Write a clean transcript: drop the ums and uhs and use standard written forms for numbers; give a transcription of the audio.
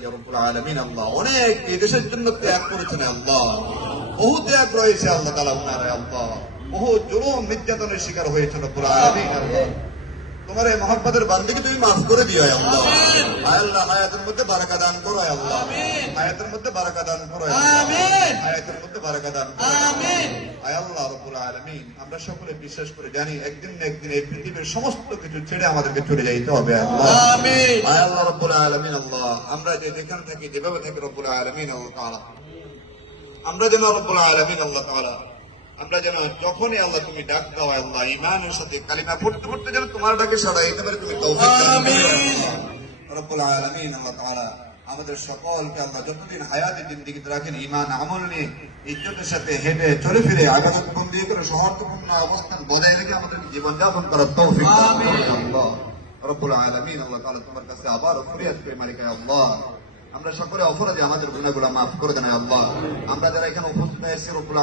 ইয়া রাব্বুল আলামিন। আল্লাহ অনেক এই দেশের জন্য ত্যাগ করেছেন আল্লাহ, বহু ত্যাগ রয়েছে আল্লাহ তাআলা উনারা আল্লাহ, বহু জুলুম নির্যাতনের শিকার হয়েছেন রব্বুল আলামিন। আল্লাহ তোমার এই মহব্বতের বান্দাকে তুমি মাফ করে দিও আল্লাহ। আল্লাহ হায়াতের মধ্যে বারাকা দান করো আল্লাহ, হায়াতের মধ্যে বারাকা দান করো আমিন, হায়াতের মধ্যে বারাকা দান করো আমিন। আয় আল্লাহ রাব্বুল আলামিন, আমরা সকলে বিশ্বাস করে জানি একদিন না একদিন এই পৃথিবীর সমস্ত কিছু ছেড়ে আমাদেরকে চলে যাইতে হবে আল্লাহ আমিন। আয় আল্লাহ রাব্বুল আলামিন, আল্লাহ আমরা যে যেখানে থাকি যেভাবে থাকি রব্বুল আলামিন আল্লাহ তাআলা, আমরা যেন রব্বুল আলামিন আল্লাহ তাআলা আমরা যেন যখনই আল্লাহ তুমি ডাক দাও আল্লাহ ঈমানের সাথে কালিমা পড়তে পড়তে যেন তোমার ডাকে সাড়া দিতে পারে, তুমি তৌফিক দান করো রব্বুল আলামিন। আল্লাহ তাআলা আমাদের সকলকে আল্লাহ যতদিন হায়াতে জিন্দেগিতে রাখেন ঈমান আমল নিয়ে ইজ্জতের সাথে হেঁটে চলে ফিরে ইবাদত বন্দেগী করে সৌহার্দ্যপূর্ণ অবস্থান বজায় রেখে আমাদের জীবন যাপন করার তৌফিক দান করুন আল্লাহ রব্বুল আলামিন। আল্লাহ তাআলা তোমার কাছে আবার ফরিয়াদ করে মালিক আল্লাহ, আমরা সকলে অপরাধী আমাদের গুনাহগুলো মাফ করে দেন আল্লাহ। আমরা যারা এখানে উপস্থিত হয়েছি রব্বুল